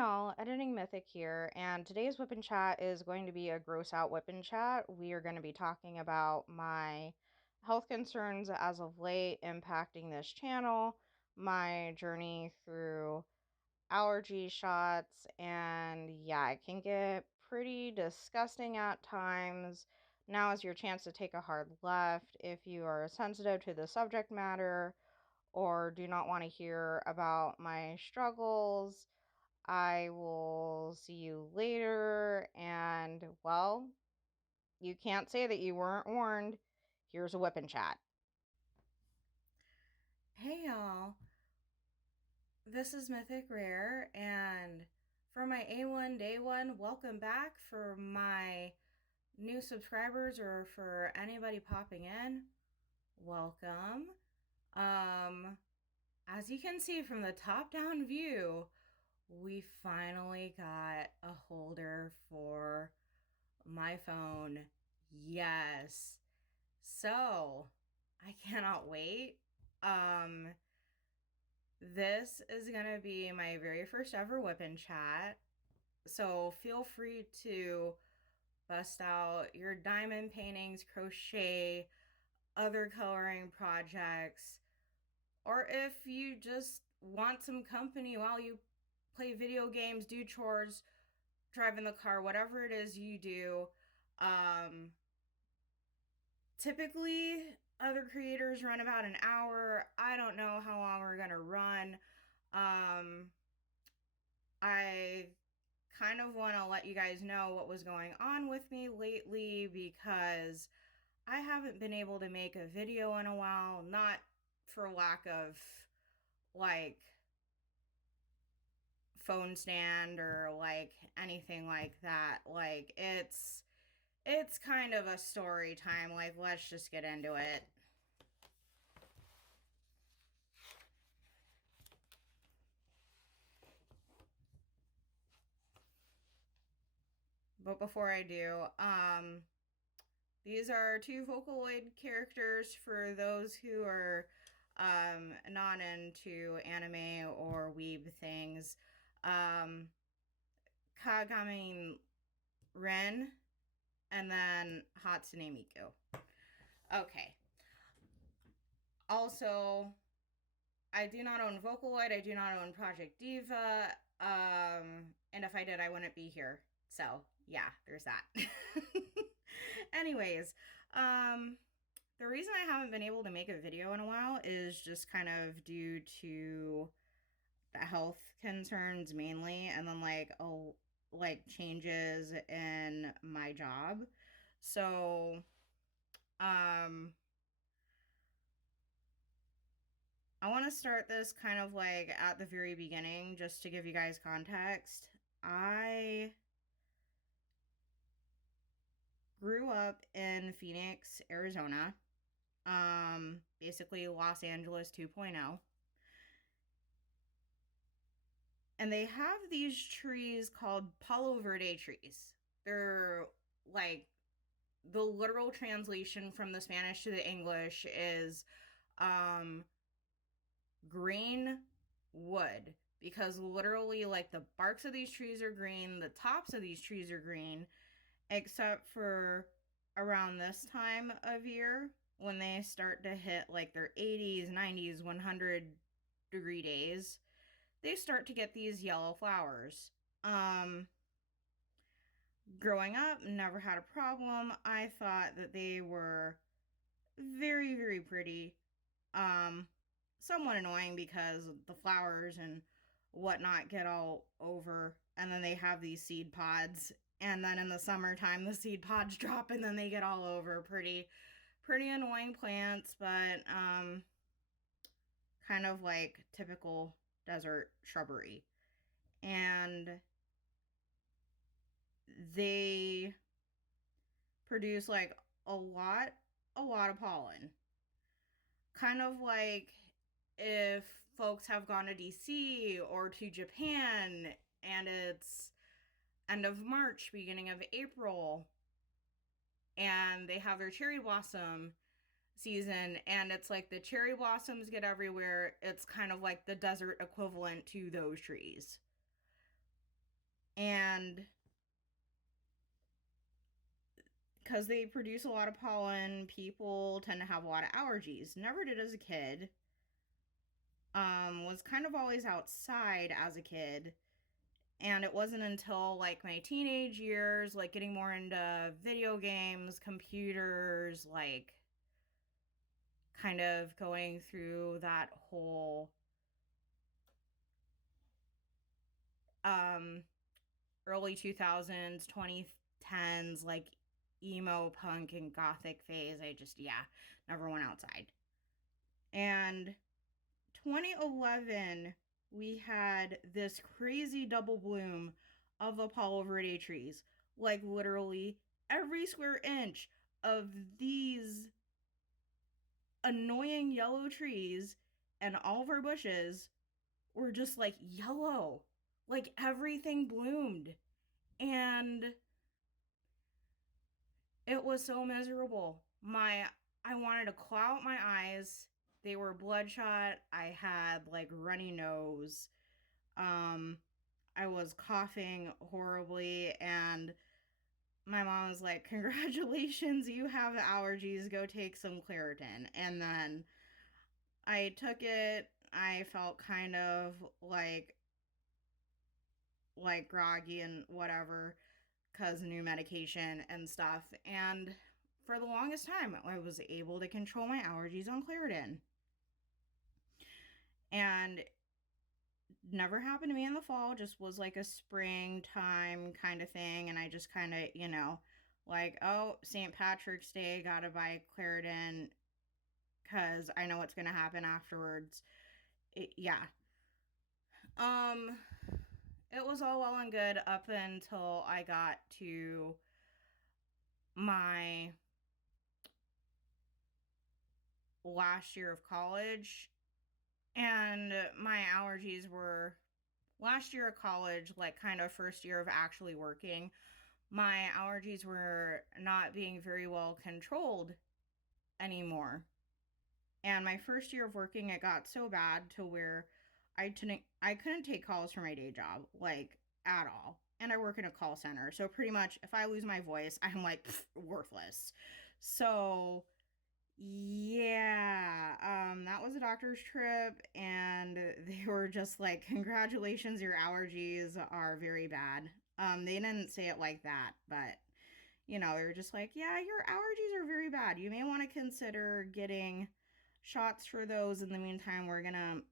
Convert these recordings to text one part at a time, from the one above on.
y'all, Editing Mythic here, and today's Whippin' Chat is going to be a gross out Whippin' Chat. We are going to be talking about my health concerns as of late impacting this channel, my journey through allergy shots, and yeah, it can get pretty disgusting at times. Now is your chance to take a hard left if you are sensitive to the subject matter or do not want to hear about my struggles. I will see you later, and well, you can't say that you weren't warned. Here's a Whippin' Chat. Hey y'all, this is Mythic Rare, and for my A1 Day 1, welcome back. For my new subscribers or for anybody popping in, welcome. As you can see from the top down view, we finally got a holder for my phone. Yes. So, I cannot wait. This is gonna be my very first ever Whippin' Chat, so feel free to bust out your diamond paintings, crochet, other coloring projects, or if you just want some company while you play video games, do chores, drive in the car, whatever it is you do. Typically, other creators run about an hour. I don't know how long we're gonna run. I kind of want to let you guys know what was going on with me lately because I haven't been able to make a video in a while, not for lack of like phone stand or like anything like that. Like it's kind of a story time. Like, let's just get into it. But before I do, these are two Vocaloid characters for those who are not into anime or weeb things. Kagamine Rin and then Hatusne Miku. Okay. Also, I do not own Vocaloid. I do not own Project Diva. And if I did, I wouldn't be here. So, yeah, there's that. Anyways, the reason I haven't been able to make a video in a while is just kind of due to the health concerns mainly, and then like changes in my job. So, I want to start this kind of like at the very beginning just to give you guys context. I grew up in Phoenix, Arizona, basically Los Angeles 2.0. And they have these trees called Palo Verde trees. They're like the literal translation from the Spanish to the English is green wood, because literally like the barks of these trees are green, the tops of these trees are green, except for around this time of year when they start to hit like their 80s, 90s, 100-degree days, they start to get these yellow flowers. Growing up, never had a problem. I thought that they were very, very pretty. Somewhat annoying because the flowers and whatnot get all over, and then they have these seed pods, and then in the summertime the seed pods drop and then they get all over. Pretty annoying plants, but kind of like typical desert shrubbery. And they produce like a lot of pollen. Kind of like if folks have gone to DC or to Japan and it's end of March, beginning of April, and they have their cherry blossom season, and it's like the cherry blossoms get everywhere. It's kind of like the desert equivalent to those trees. And because they produce a lot of pollen, people tend to have a lot of allergies. Never did as a kid. Was kind of always outside as a kid. And it wasn't until like my teenage years, like getting more into video games, computers, like kind of going through that whole early 2000s, 2010s, like emo punk and gothic phase. I just, yeah, never went outside. And 2011, we had this crazy double bloom of the Palo Verde trees. Like literally every square inch of these annoying yellow trees and all of our bushes were just like yellow. Like everything bloomed. And it was so miserable. I wanted to claw out my eyes. They were bloodshot. I had like runny nose. Um I was coughing horribly, and my mom was like, "Congratulations, you have allergies. Go take some Claritin." And then I took it. I felt kind of like groggy and whatever cuz new medication and stuff. And for the longest time, I was able to control my allergies on Claritin. And never happened to me in the fall, just was like a springtime kind of thing. And I just kind of, like, oh, St. Patrick's Day, gotta buy Claritin because I know what's gonna happen afterwards. Yeah. Um, it was all well and good up until I got to my last year of college, and my allergies were last year of college, like kind of first year of actually working. My allergies were not being very well controlled anymore. And my first year of working, it got so bad to where I couldn't take calls for my day job, like at all. And I work in a call center. So pretty much if I lose my voice, I'm like worthless. So yeah, that was a doctor's trip, and they were just like, "Congratulations, your allergies are very bad." They didn't say it like that, but they were just like, "Yeah, your allergies are very bad. You may want to consider getting shots for those. In the meantime, we're gonna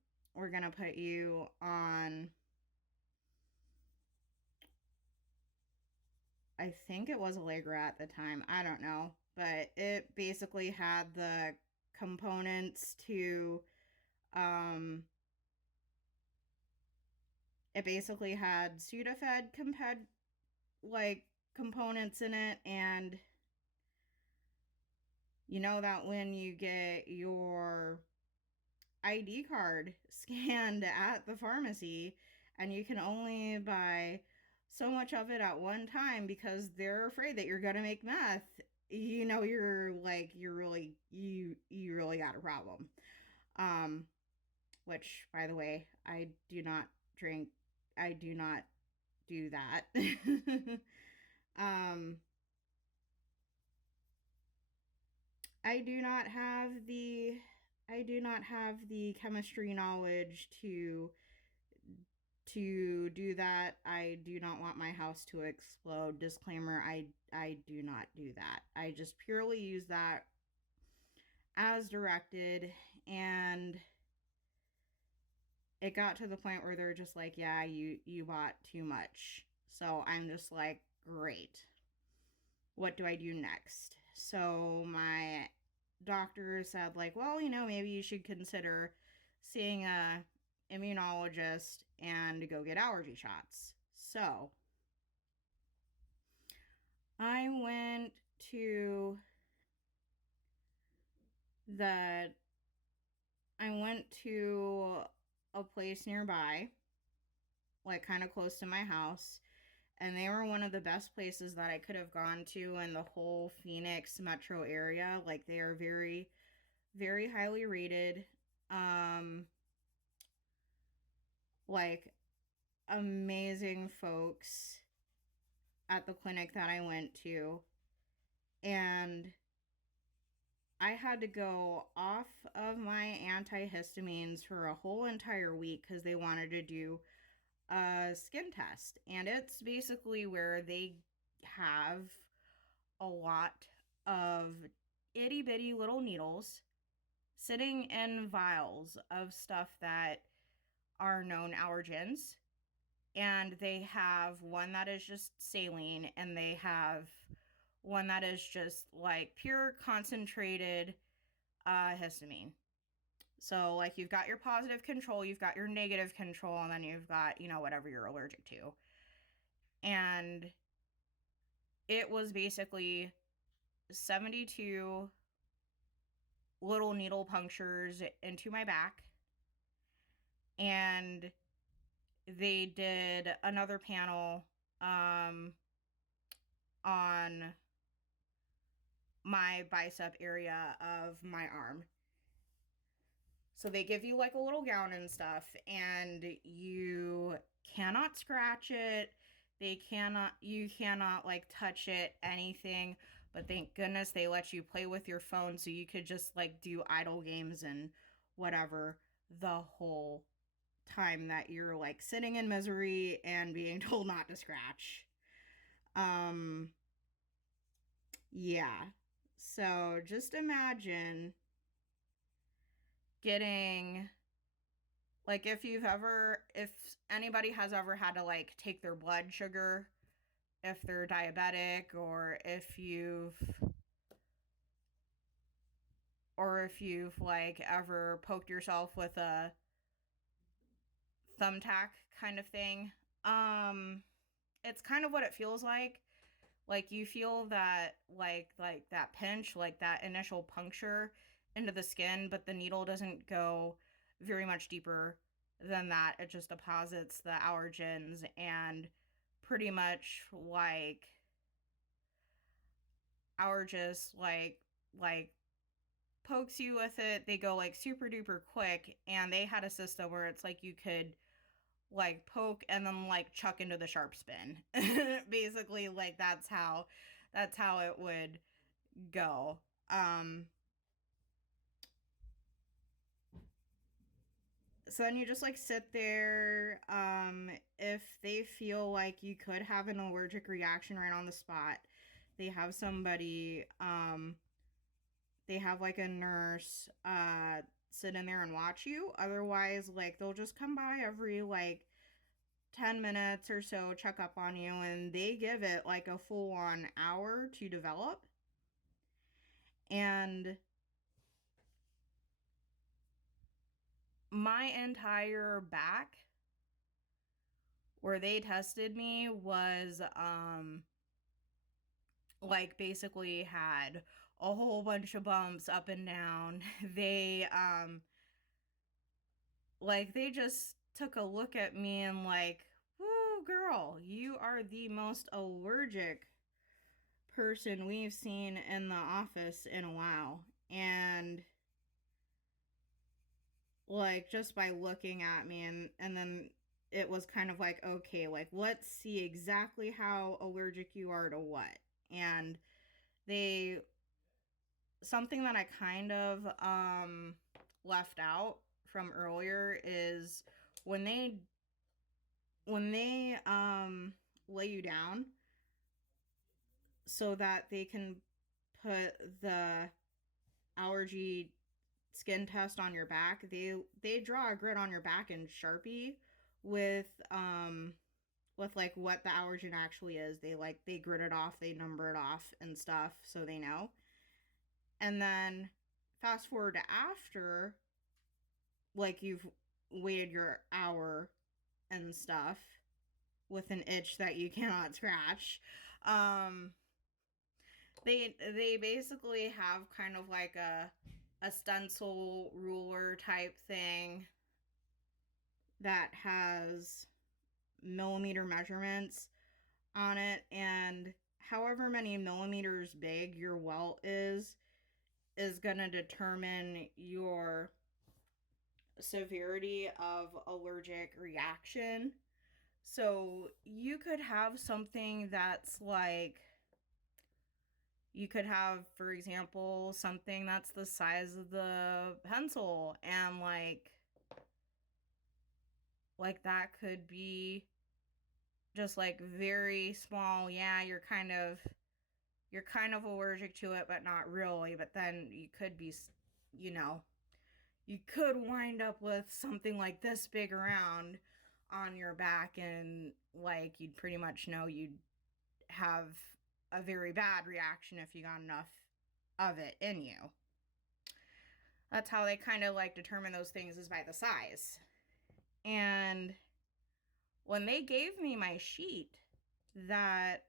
put you on." I think it was Allegra at the time. I don't know, but it basically had the components to um it basically had Sudafed like components in it. And you know that when you get your ID card scanned at the pharmacy and you can only buy so much of it at one time because they're afraid that you're gonna make meth, you really got a problem. um which, by the way, I do not drink. I do not do that. um I do not have the chemistry knowledge to do that. I do not want my house to explode. Disclaimer, I do not do that. I just purely use that as directed. And it got to the point where they're just like, "Yeah, you bought too much." So I'm just like, "Great. What do I do next?" So my doctor said, like, "Well, maybe you should consider seeing a immunologist and go get allergy shots." So I went to the I went to a place nearby, like kind of close to my house, and they were one of the best places that I could have gone to in the whole Phoenix metro area. Like, they are very, very highly rated. Like, amazing folks at the clinic that I went to, and I had to go off of my antihistamines for a whole entire week because they wanted to do a skin test. And it's basically where they have a lot of itty bitty little needles sitting in vials of stuff that are known allergens. And they have one that is just saline, and they have one that is just like pure concentrated histamine. So, like, you've got your positive control, you've got your negative control, and then you've got, whatever you're allergic to. And it was basically 72 little needle punctures into my back. And they did another panel on my bicep area of my arm. So they give you like a little gown and stuff, and you cannot scratch it. You cannot like touch it, anything. But thank goodness they let you play with your phone, so you could just like do idle games and whatever the whole time that you're like sitting in misery and being told not to scratch. Yeah. So just imagine getting, like, if anybody has ever had to like take their blood sugar, if they're diabetic, or if you've like ever poked yourself with a thumbtack kind of thing. It's kind of what it feels like. Like, you feel that like that pinch, like that initial puncture into the skin, but the needle doesn't go very much deeper than that. It just deposits the allergens, and pretty much like allergists like pokes you with it. They go like super duper quick, and they had a system where it's like you could like poke and then like chuck into the sharp spin. Basically, like that's how it would go. So then you just like sit there. If they feel like you could have an allergic reaction right on the spot, they have somebody, they have like a nurse sit in there and watch you. Otherwise, like, they'll just come by every like 10 minutes or so, check up on you, and they give it like a full-on hour to develop. And my entire back where they tested me was like basically had a whole bunch of bumps up and down. They they just took a look at me and like, whoo, girl, you are the most allergic person we've seen in the office in a while. And like, just by looking at me, and then it was kind of like, okay, like, let's see exactly how allergic you are to what. And something that I kind of left out from earlier is when they lay you down so that they can put the allergy skin test on your back, they draw a grid on your back in Sharpie with like what the allergen actually is. They grid it off, they number it off and stuff, so they know. And then fast forward to after, like, you've waited your hour and stuff with an itch that you cannot scratch. They basically have kind of like a stencil ruler type thing that has millimeter measurements on it, and however many millimeters big your welt is going to determine your severity of allergic reaction. So you could have something that's like, you could have, for example, something that's the size of the pencil, and like that could be just like very small. Yeah, you're kind of allergic to it, but not really. But then you could be, you know, you could wind up with something like this big around on your back, and like you'd pretty much know you'd have a very bad reaction if you got enough of it in you. That's how they kind of like determine those things, is by the size. And when they gave me my sheet that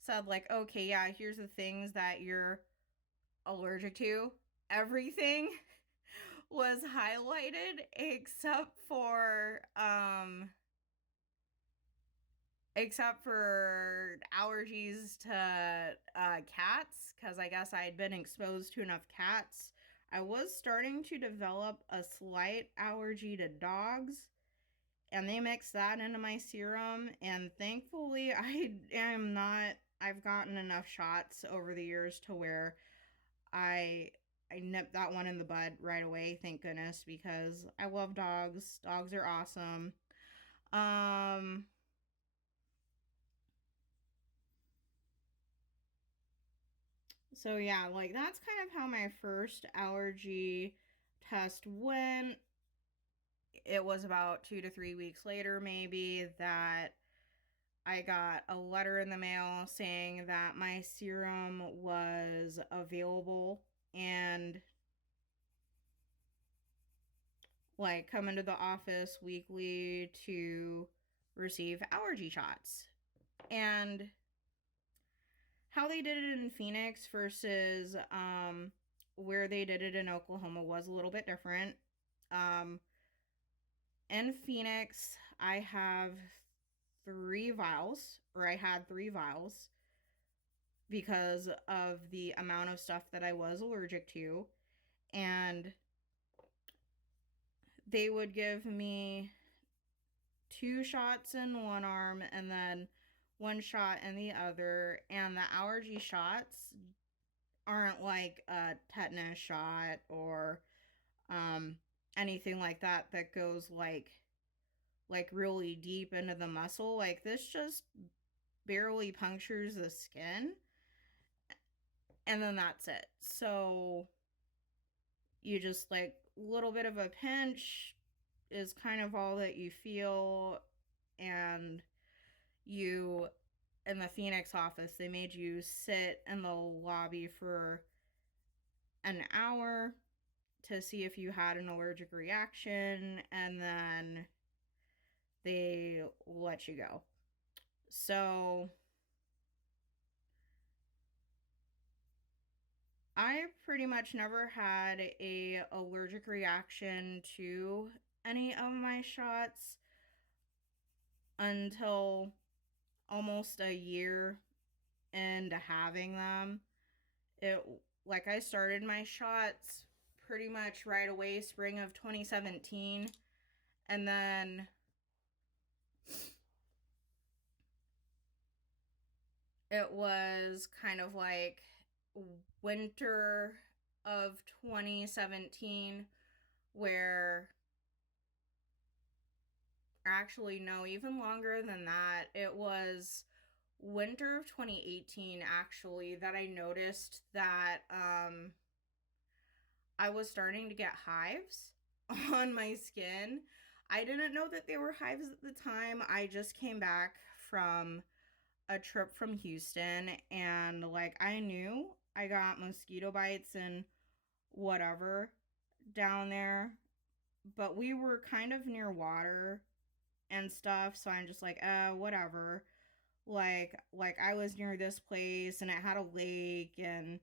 said, like, okay, yeah, here's the things that you're allergic to, everything was highlighted except for allergies to cats, because I guess I had been exposed to enough cats. I was starting to develop a slight allergy to dogs, and they mixed that into my serum, and thankfully I've gotten enough shots over the years to where I nipped that one in the bud right away, thank goodness, because I love dogs. Dogs are awesome. Um so yeah, like that's kind of how my first allergy test went. It was about 2 to 3 weeks later maybe that I got a letter in the mail saying that my serum was available, and like come into the office weekly to receive allergy shots. And how they did it in Phoenix versus where they did it in Oklahoma was a little bit different. Um, in Phoenix, I have 3 vials, or I had 3 vials, because of the amount of stuff that I was allergic to. And they would give me 2 shots in one arm and then 1 shot in the other. And the allergy shots aren't like a tetanus shot or anything like that that goes like really deep into the muscle. Like this just barely punctures the skin, and then that's it. So you just like a little bit of a pinch is kind of all that you feel. And you, in the Phoenix office, they made you sit in the lobby for an hour to see if you had an allergic reaction, and then they let you go. So I pretty much never had a allergic reaction to any of my shots until almost a year into having them. It like I started my shots pretty much right away, spring of 2017, and then it was kind of like winter of 2017 where, actually no, even longer than that, it was winter of 2018 actually that I noticed that I was starting to get hives on my skin. I didn't know that they were hives at the time. I just came back from a trip from Houston, and like I knew I got mosquito bites and whatever down there, but we were kind of near water and stuff, so I'm just like, whatever. Like I was near this place and it had a lake, and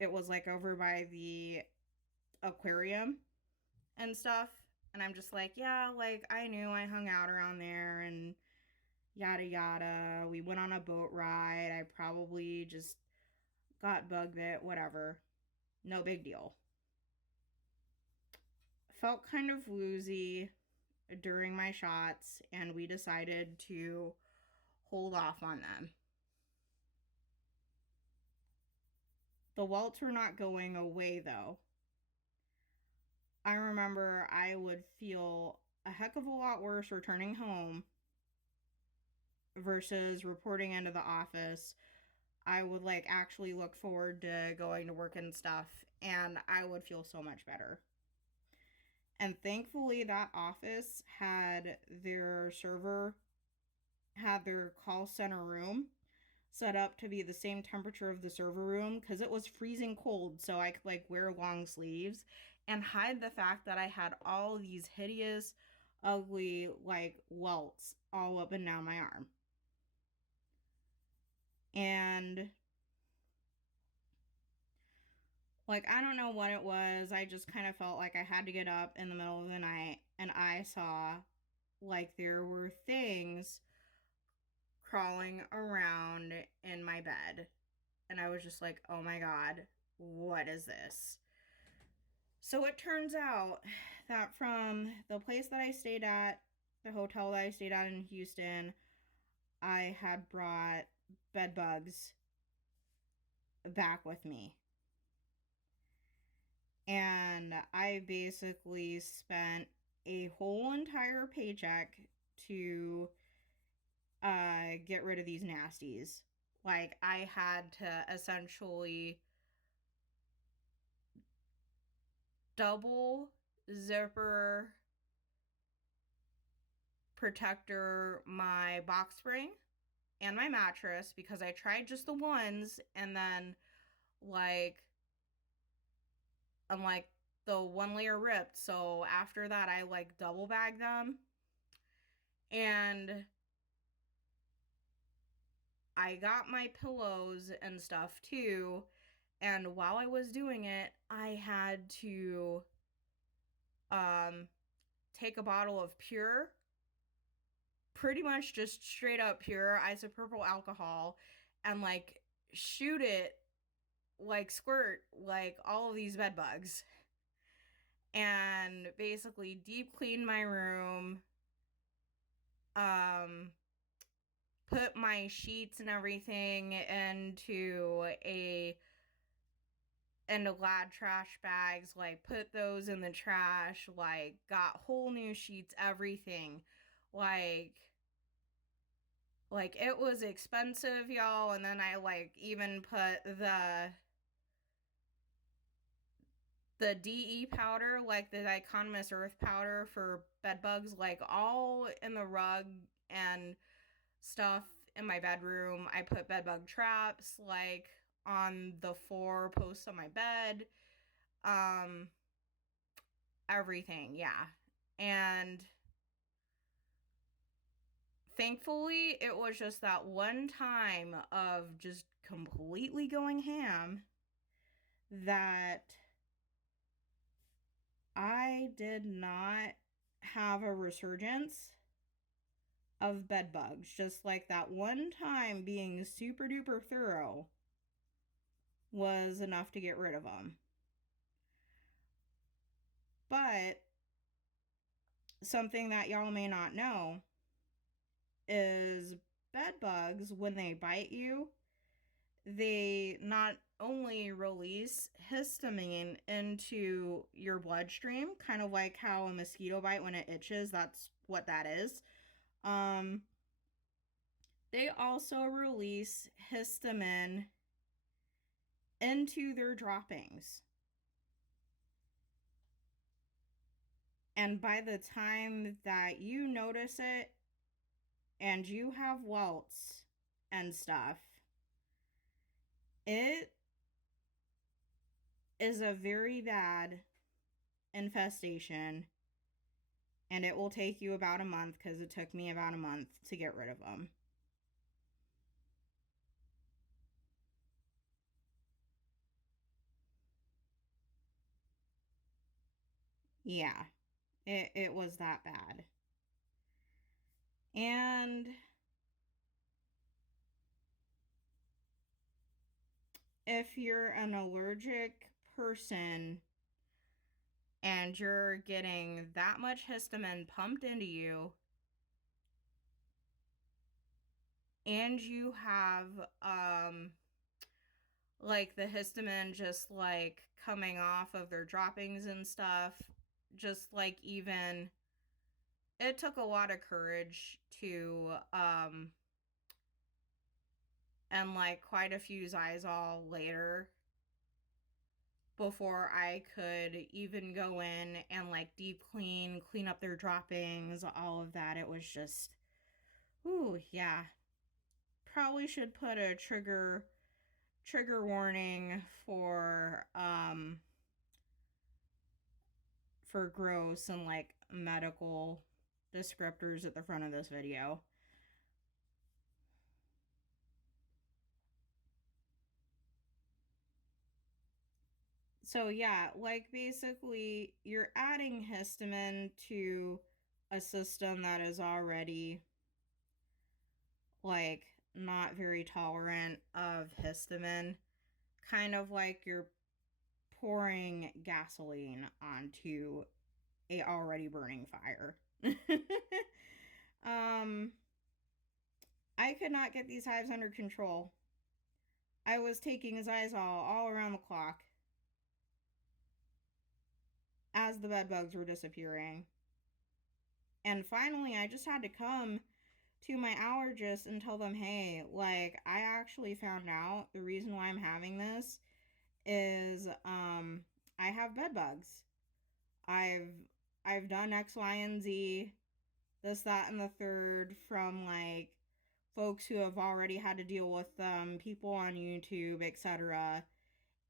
it was like over by the aquarium and stuff. And I'm just like, yeah, like I knew I hung out around there and yada yada. We went on a boat ride. I probably just got bug bit, whatever. No big deal. Felt kind of woozy. during my shots, and we decided to hold off on them. The welts were not going away though. I remember I would feel a heck of a lot worse returning home versus reporting into the office. I would like actually look forward to going to work and stuff, and I would feel so much better. And thankfully, that office had their call center room set up to be the same temperature of the server room because it was freezing cold, so I could like wear long sleeves and hide the fact that I had all these hideous, ugly like welts all up and down my arm. And like, I don't know what it was. I just kind of felt like I had to get up in the middle of the night, and I saw like there were things crawling around in my bed. And I was just like, oh my God, what is this? So it turns out that from the place that I stayed at, the hotel that I stayed at in Houston, I had brought bed bugs back with me. And I basically spent a whole entire paycheck to get rid of these nasties. Like, I had to essentially double zipper protector my box spring and my mattress because I tried just the ones, and then like I'm like the one layer ripped. So after that I like double bag them, and I got my pillows and stuff too. And while I was doing it, I had to take a bottle of pure, pretty much just straight up pure isopropyl alcohol, and like shoot it, like squirt like all of these bed bugs, and basically deep clean my room, put my sheets and everything into Glad trash bags, like put those in the trash, like got whole new sheets, everything. Like it was expensive, y'all. And then I like even put the DE powder, like the dichotomous earth powder for bed bugs, like all in the rug and stuff in my bedroom. I put bed bug traps like on the 4 posts on my bed. Everything, yeah. And thankfully, it was just that one time of just completely going ham that I did not have a resurgence of bed bugs. Just like that one time being super duper thorough was enough to get rid of them. But something that y'all may not know is bed bugs, when they bite you, they not only release histamine into your bloodstream, kind of like how a mosquito bite, when it itches, that's what that is. They also release histamine into their droppings. And by the time that you notice it and you have welts and stuff, it is a very bad infestation, and it will take you about a month, because it took me about a month to get rid of them. Yeah, it was that bad. And if you're an allergic person and you're getting that much histamine pumped into you, and you have like the histamine just like coming off of their droppings and stuff, just like, even it took a lot of courage to and like quite a few Zysol later before I could even go in and like deep clean up their droppings, all of that. It was just, ooh, yeah. Probably should put a trigger warning for gross and like medical descriptors at the front of this video. So yeah, like basically you're adding histamine to a system that is already like not very tolerant of histamine, kind of like you're pouring gasoline onto a already burning fire. I could not get these hives under control. I was taking Zysol all around the clock as the bed bugs were disappearing. And finally, I just had to come to my allergist and tell them, hey, like, I actually found out the reason why I'm having this is I have bed bugs. I've done X, Y, and Z, this, that, and the third from like folks who have already had to deal with them, people on YouTube, etc.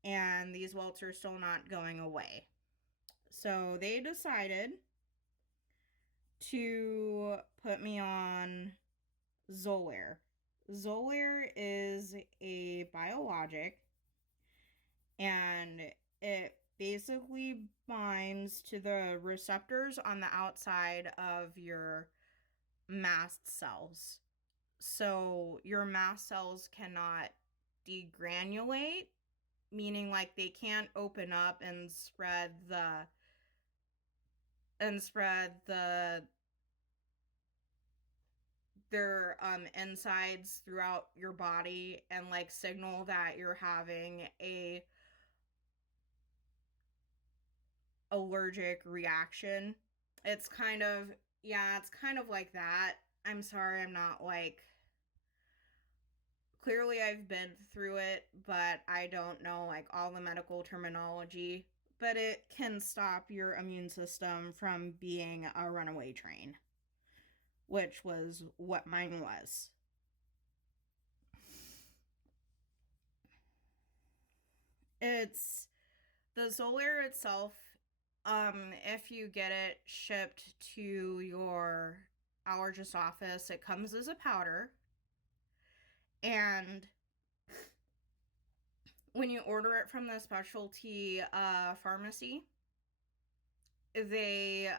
And these welts are still not going away. So they decided to put me on Xolair. Xolair is a biologic, and it basically binds to the receptors on the outside of your mast cells. So your mast cells cannot degranulate, meaning like they can't open up and spread their insides throughout your body and like signal that you're having a allergic reaction. It's kind of, yeah, it's kind of like that. I'm sorry, I'm not like, clearly I've been through it, but I don't know like all the medical terminology. But it can stop your immune system from being a runaway train, which was what mine was. It's the Xolair itself. If you get it shipped to your allergist office, it comes as a powder. And when you order it from the specialty pharmacy, they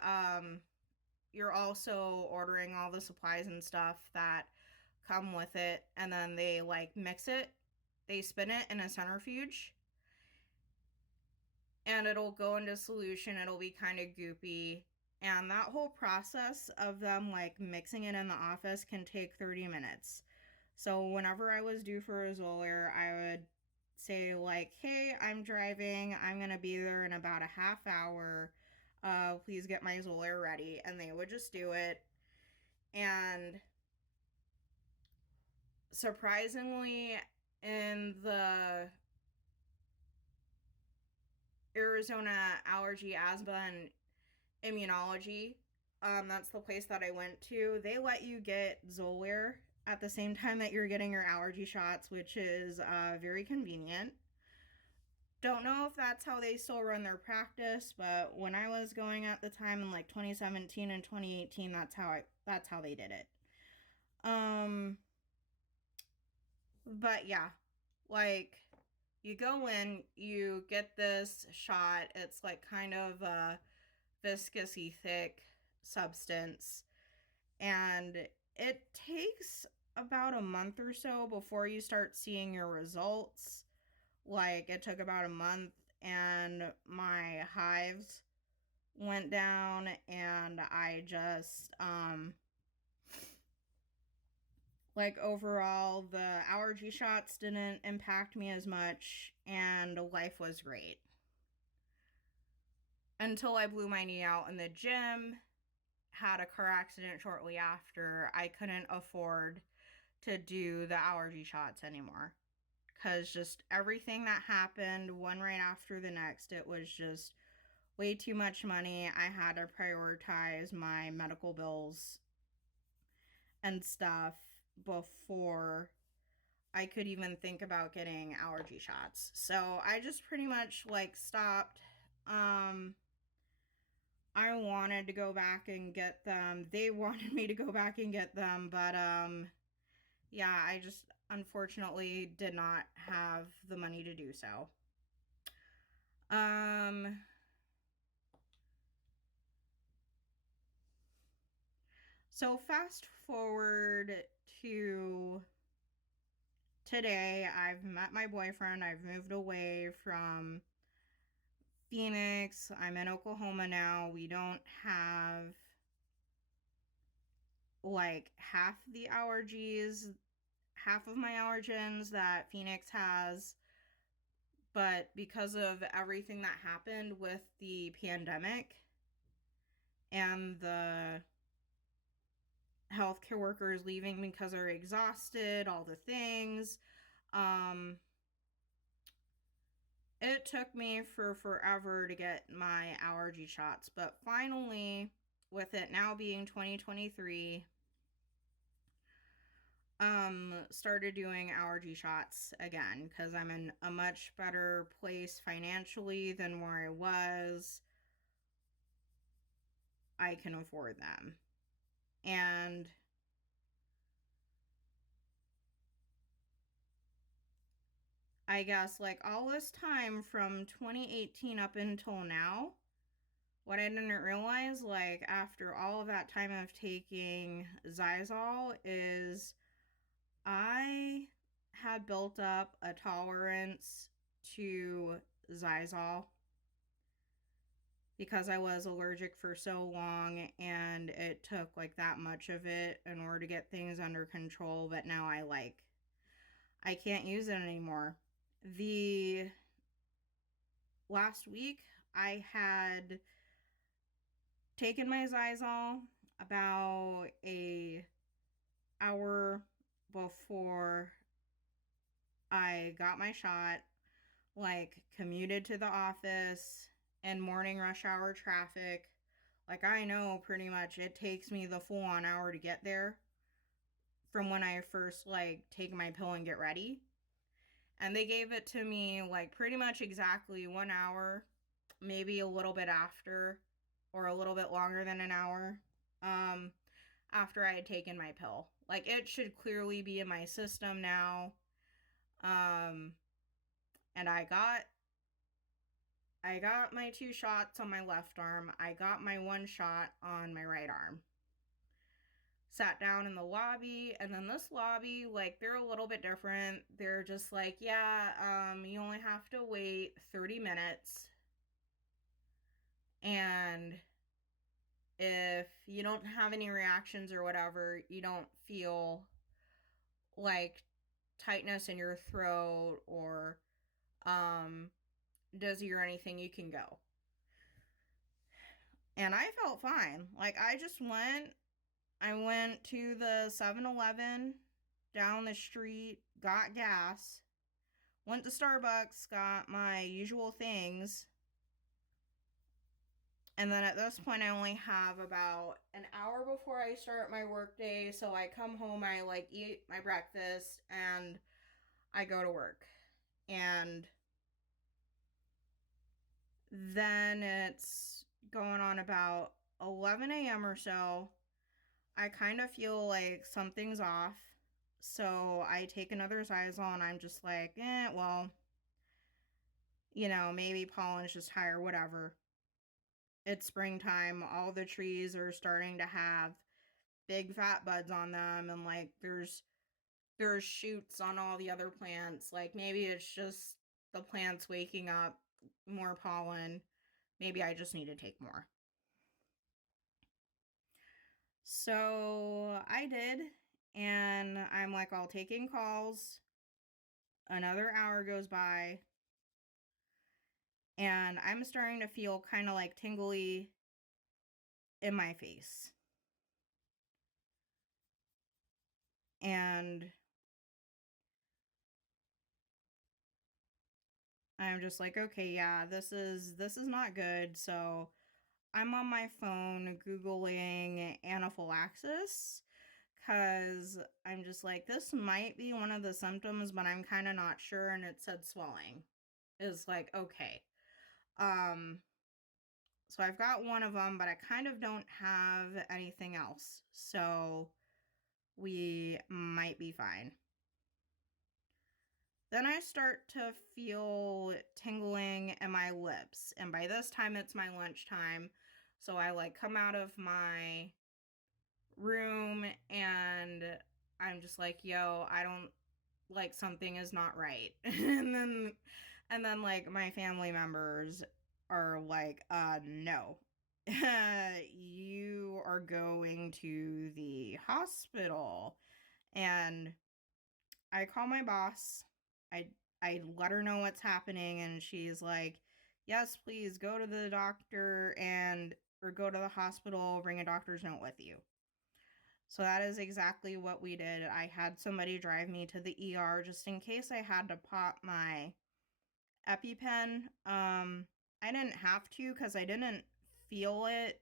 you're also ordering all the supplies and stuff that come with it, and then they like mix it, they spin it in a centrifuge, and it'll go into solution. It'll be kind of goopy, and that whole process of them like mixing it in the office can take 30 minutes. So whenever I was due for a Xolair, I would say like, hey, I'm driving, I'm gonna be there in about a half hour, please get my Xolair ready. And they would just do it. And surprisingly, in the Arizona Allergy, Asthma, and Immunology, that's the place that I went to, they let you get Xolair at the same time that you're getting your allergy shots, which is very convenient. Don't know if that's how they still run their practice, but when I was going at the time in like 2017 and 2018, that's how they did it. But yeah, like you go in, you get this shot. It's like kind of a viscousy thick substance, and it takes about a month or so before you start seeing your results. Like it took about a month, and my hives went down, and I just, like, overall, the allergy shots didn't impact me as much, and life was great. Until I blew my knee out in the gym, had a car accident shortly after. I couldn't afford to do the allergy shots anymore. Because just everything that happened, one right after the next, it was just way too much money. I had to prioritize my medical bills and stuff before I could even think about getting allergy shots. So I just pretty much like stopped. I wanted to go back and get them. They wanted me to go back and get them, but yeah, I just unfortunately did not have the money to do so. So fast forward to today, I've met my boyfriend. I've moved away from Phoenix. I'm in Oklahoma now. We don't have like half the allergies, half of my allergens that Phoenix has. But because of everything that happened with the pandemic and the healthcare workers leaving because they're exhausted, all the things, it took me for forever to get my allergy shots. But finally, with it now being 2023, started doing allergy shots again because I'm in a much better place financially than where I was. I can afford them. And I guess like all this time from 2018 up until now, what I didn't realize, like after all of that time of taking Xyzal, is I had built up a tolerance to Xyzal because I was allergic for so long, and it took like that much of it in order to get things under control. But now I can't use it anymore. The last week I had taken my Xyzal about a hour before I got my shot, like commuted to the office in morning rush hour traffic. Like I know pretty much it takes me the full on hour to get there from when I first like take my pill and get ready. And they gave it to me like pretty much exactly 1 hour, maybe a little bit after, or a little bit longer than an hour, after I had taken my pill. Like it should clearly be in my system now. And I got my 2 shots on my left arm. I got my 1 shot on my right arm. Sat down in the lobby, and then this lobby, like, they're a little bit different. They're just like, yeah, you only have to wait 30 minutes. And if you don't have any reactions or whatever, you don't feel like tightness in your throat or dizzy or anything, you can go. And I felt fine. Like I went to the 7-Eleven down the street, got gas, went to Starbucks, got my usual things. And then at this point, I only have about an hour before I start my workday. So I come home, I like eat my breakfast, and I go to work. And then it's going on about 11 a.m. or so. I kind of feel like something's off. So I take another Xyzal and I'm just like, well, maybe pollen's just higher, whatever. It's springtime. All the trees are starting to have big fat buds on them, and like there's shoots on all the other plants. Like maybe it's just the plants waking up, more pollen. Maybe I just need to take more. So I did, and I'm like all taking calls. Another hour goes by, and I'm starting to feel kind of like tingly in my face. And I'm just like, okay, yeah, this is not good. So I'm on my phone Googling anaphylaxis because I'm just like, this might be one of the symptoms, but I'm kind of not sure. And it said swelling. It's like, okay. So I've got one of them, but I kind of don't have anything else. So we might be fine. Then I start to feel tingling in my lips. And by this time, it's my lunchtime. So I like come out of my room and I'm just like, yo, I don't like something is not right. and then like my family members are like, no. You are going to the hospital. And I call my boss. I I let her know what's happening and she's like, "Yes, please go to the doctor and or go to the hospital, bring a doctor's note with you." So that is exactly what we did. I had somebody drive me to the ER just in case I had to pop my EpiPen. I didn't have to cuz I didn't feel it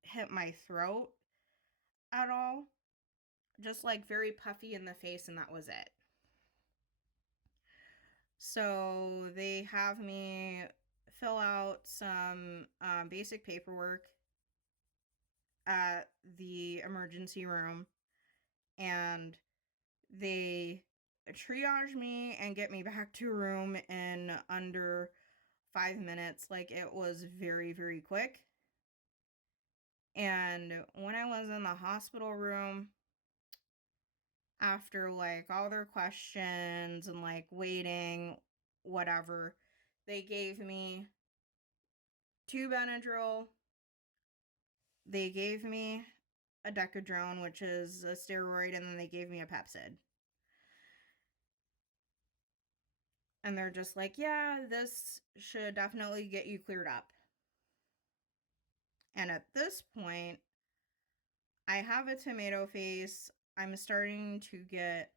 hit my throat at all. Just like very puffy in the face and that was it. So they have me fill out some basic paperwork at the emergency room and they triage me and get me back to room in under 5 minutes. Like it was very, very quick. And when I was in the hospital room, after like all their questions and like waiting, whatever, they gave me 2 Benadryl. They gave me a Decadrone, which is a steroid, and then they gave me a Pepsid. And they're just like, yeah, this should definitely get you cleared up. And at this point, I have a tomato face. I'm starting to get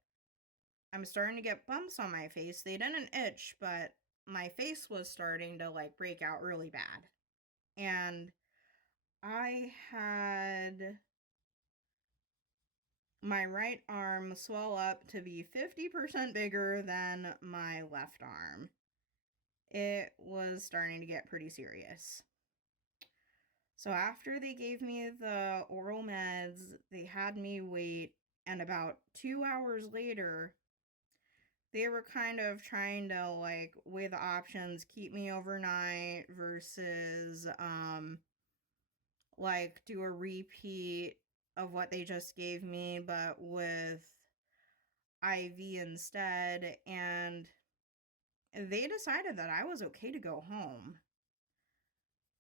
bumps on my face. They didn't itch, but my face was starting to like break out really bad. And I had my right arm swell up to be 50% bigger than my left arm. It was starting to get pretty serious. So after they gave me the oral meds, they had me wait, and about 2 hours later, they were kind of trying to like weigh the options, keep me overnight versus like do a repeat of what they just gave me, but with IV instead. And they decided that I was okay to go home.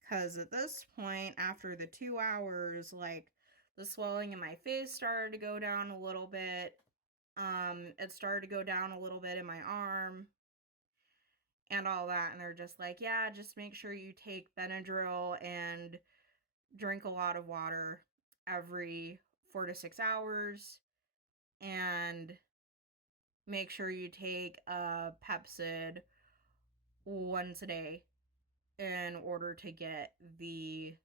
Because at this point, after the 2 hours, like the swelling in my face started to go down a little bit. It started to go down a little bit in my arm and all that. And they're just like, yeah, just make sure you take Benadryl and drink a lot of water every 4 to 6 hours. And make sure you take a Pepsid once a day in order to get the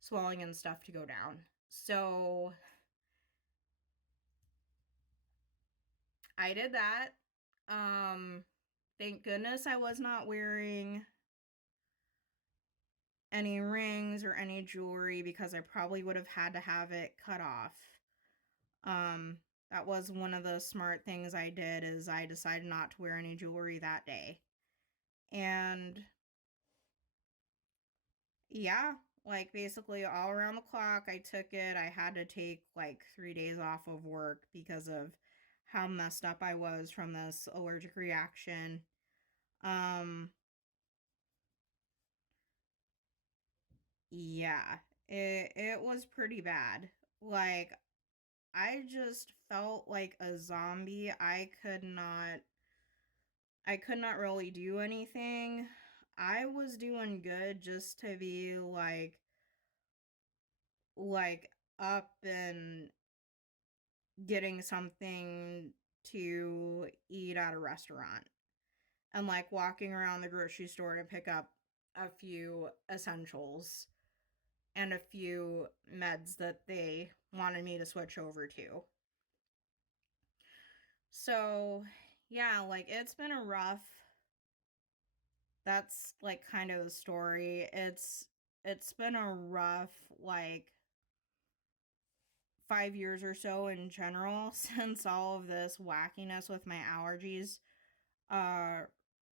swelling and stuff to go down. So I did that. Thank goodness I was not wearing any rings or any jewelry because I probably would have had to have it cut off. That was one of the smart things I did is I decided not to wear any jewelry that day. And yeah, like basically all around the clock I took it. I had to take like 3 days off of work because of how messed up I was from this allergic reaction. Um yeah, it was pretty bad. Like, I just felt like a zombie. I could not really do anything. I was doing good just to be like up and getting something to eat at a restaurant and like walking around the grocery store to pick up a few essentials and a few meds that they wanted me to switch over to. So, yeah, like it's been a rough, that's like kind of the story. It's been a rough like 5 years or so in general since all of this wackiness with my allergies uh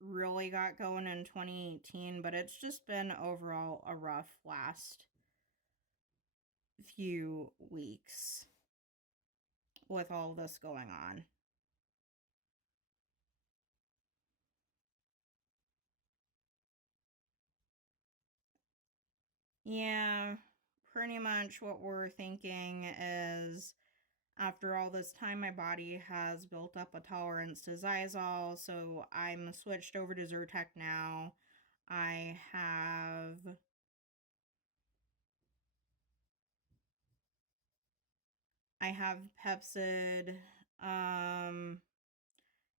really got going in 2018, but it's just been overall a rough last few weeks with all this going on. Yeah, pretty much what we're thinking is after all this time, my body has built up a tolerance to Xyzal, so I'm switched over to Zyrtec now. I have Pepsid, and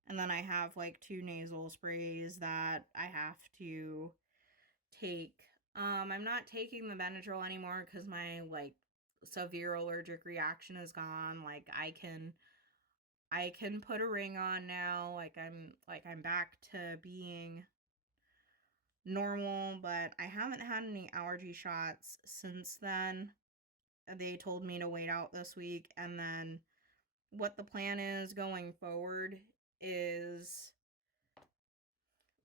then I have like 2 nasal sprays that I have to take. I'm not taking the Benadryl anymore because my like severe allergic reaction is gone. Like I can put a ring on now. I'm back to being normal, but I haven't had any allergy shots since then. They told me to wait out this week, and then what the plan is going forward is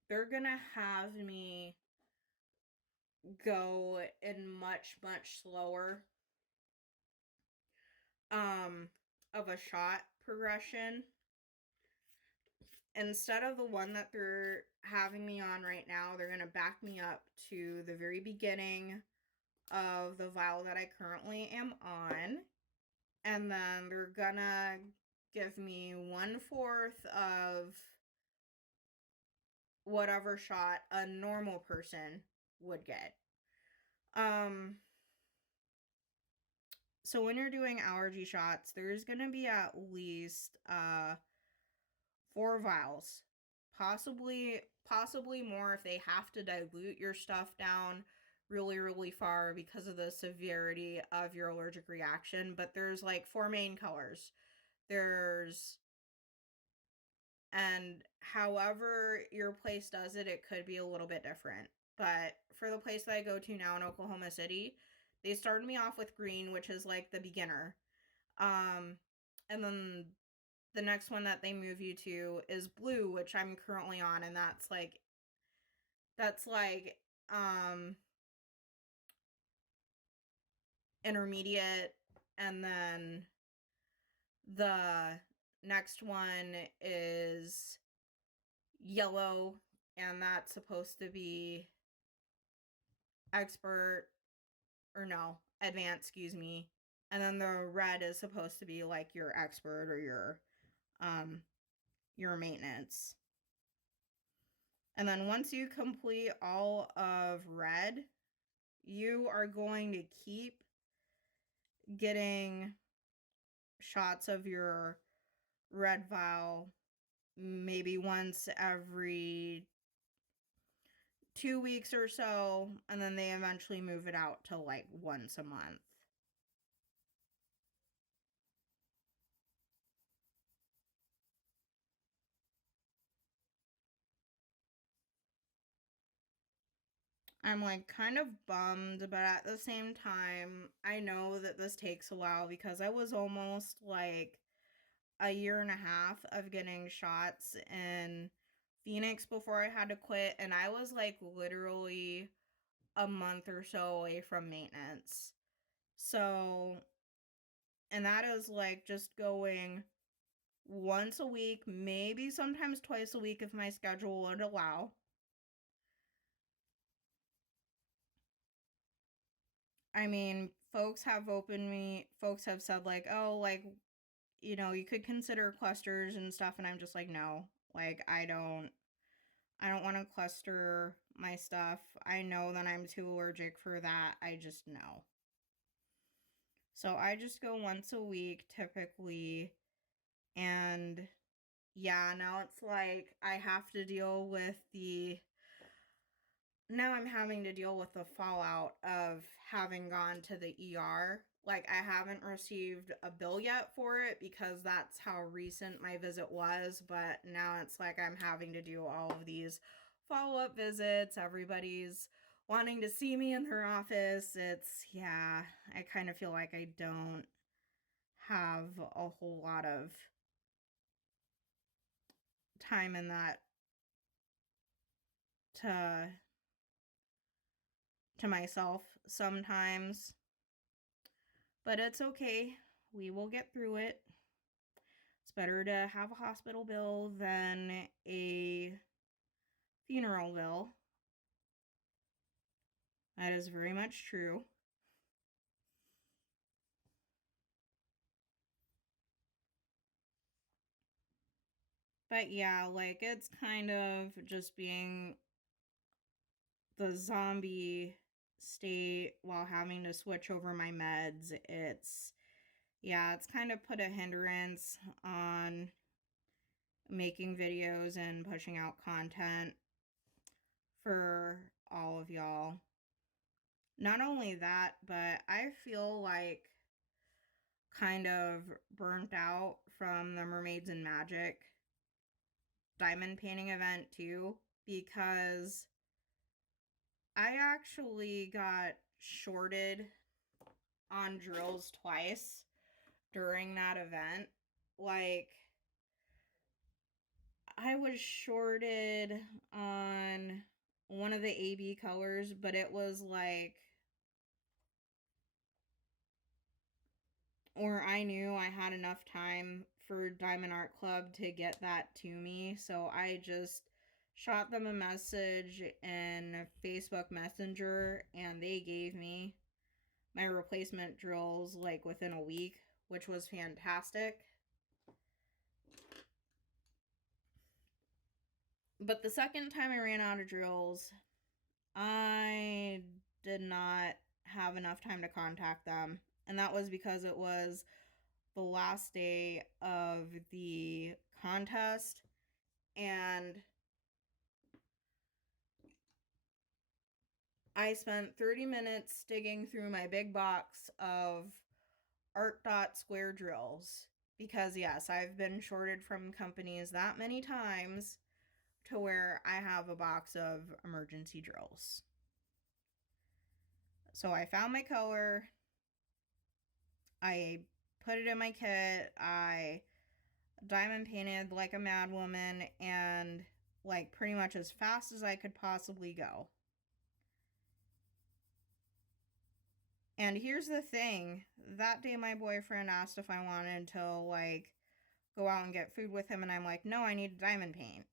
they're gonna have me go in much slower of a shot progression instead of the one that they're having me on right now. They're gonna back me up to the very beginning of the vial that I currently am on, and then they're gonna give me 1/4 of whatever shot a normal person would get. So when you're doing allergy shots, there's gonna be at least 4 vials, possibly more if they have to dilute your stuff down really far because of the severity of your allergic reaction. But there's like 4 main colors. There's And however your place does it, it could be a little bit different. But for the place that I go to now in Oklahoma City, they started me off with green, which is like the beginner. And then the next one that they move you to is blue, which I'm currently on, and that's like intermediate. And then the next one is yellow, and that's supposed to be expert, or no, advanced, excuse me. And then the red is supposed to be like your expert or your maintenance. And then once you complete all of red, you are going to keep getting shots of your red vial maybe once every 2 weeks or so, and then they eventually move it out to like once a month. I'm like kind of bummed, but at the same time, I know that this takes a while because I was almost like a year and a half of getting shots in Phoenix before I had to quit, and I was like literally a month or so away from maintenance. So, and that is like just going once a week, maybe sometimes twice a week if my schedule would allow. I mean, folks have said like, oh, like, you know, you could consider clusters and stuff, and I'm just like, no, like, I don't want to cluster my stuff. I know that I'm too allergic for that. I just know. So I just go once a week typically, and yeah, now it's like I have to deal with now I'm having to deal with the fallout of having gone to the ER. Like, I haven't received a bill yet for it because that's how recent my visit was, but now it's like I'm having to do all of these follow-up visits. Everybody's wanting to see me in their office. Yeah, I kind of feel like I don't have a whole lot of time in that to myself sometimes. But it's okay. We will get through it. It's better to have a hospital bill than a funeral bill. That is very much true. But yeah, like, it's kind of just being the zombie state while having to switch over my meds. It's kind of put a hindrance on making videos and pushing out content for all of y'all. Not only that, but I feel like kind of burnt out from the Mermaids and Magic diamond painting event too, because I actually got shorted on drills twice during that event. Like, I was shorted on one of the AB colors, but it was like, or I knew I had enough time for Diamond Art Club to get that to me, so I just shot them a message in Facebook Messenger, and they gave me my replacement drills like within a week, which was fantastic. But the second time I ran out of drills, I did not have enough time to contact them, and that was because it was the last day of the contest, and I spent 30 minutes digging through my big box of Art Dot square drills because, yes, I've been shorted from companies that many times to where I have a box of emergency drills. So I found my color, I put it in my kit, I diamond painted like a madwoman, and like pretty much as fast as I could possibly go. And here's the thing, that day my boyfriend asked if I wanted to like go out and get food with him, and I'm like, no, I need diamond paint.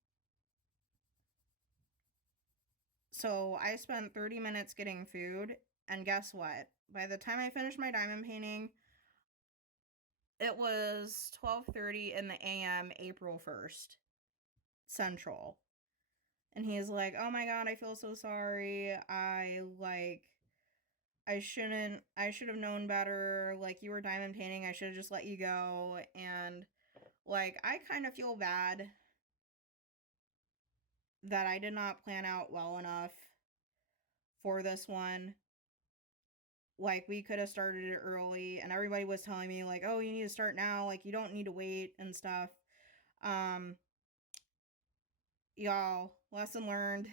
So I spent 30 minutes getting food, and guess what? By the time I finished my diamond painting, it was 12:30 in the AM, April 1st, Central. And he's like, "Oh my god, I feel so sorry. I should have known better. Like, you were diamond painting. I should have just let you go." And like, I kind of feel bad that I did not plan out well enough for this one. Like, we could have started it early, and everybody was telling me like, "Oh, you need to start now. Like, you don't need to wait and stuff." Y'all, lesson learned.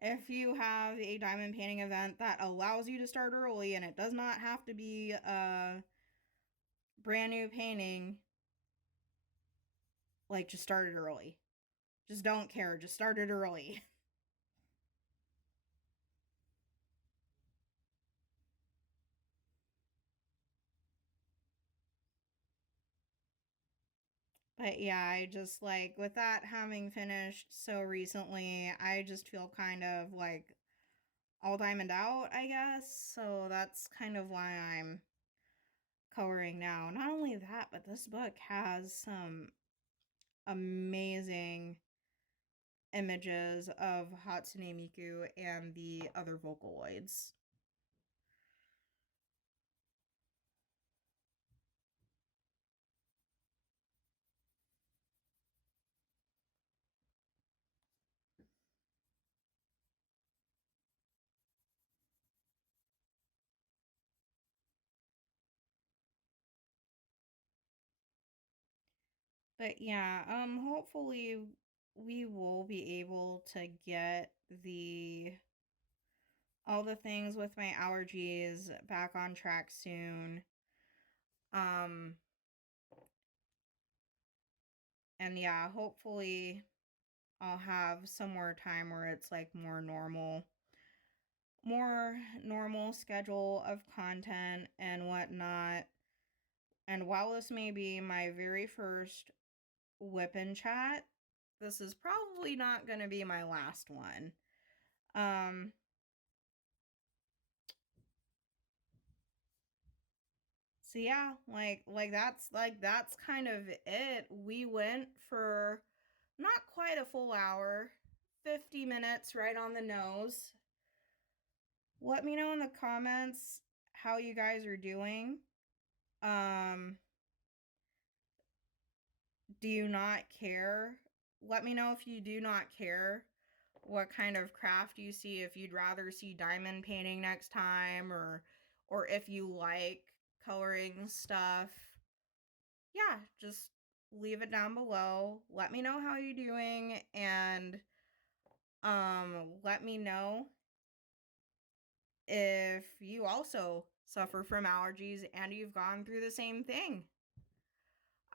If you have a diamond painting event that allows you to start early, and it does not have to be a brand new painting, like, just start it early. Just don't care. Just start it early. But yeah, I just like, with that having finished so recently, I just feel kind of like all diamond out, I guess. So that's kind of why I'm coloring now. Not only that, but this book has some amazing images of Hatsune Miku and the other Vocaloids. But yeah, hopefully we will be able to get all the things with my allergies back on track soon. Um and yeah, hopefully I'll have some more time where it's like more normal schedule of content and whatnot. And while this may be my very first whip and chat, this is probably not going to be my last one. So yeah, that's kind of it. We went for not quite a full hour, 50 minutes right on the nose. Let me know in the comments how you guys are doing. Do you not care? Let me know if you do not care what kind of craft you see, if you'd rather see diamond painting next time, or if you like coloring stuff. Yeah, just leave it down below. Let me know how you're doing, and let me know if you also suffer from allergies and you've gone through the same thing.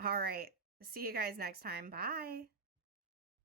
All right. See you guys next time. Bye.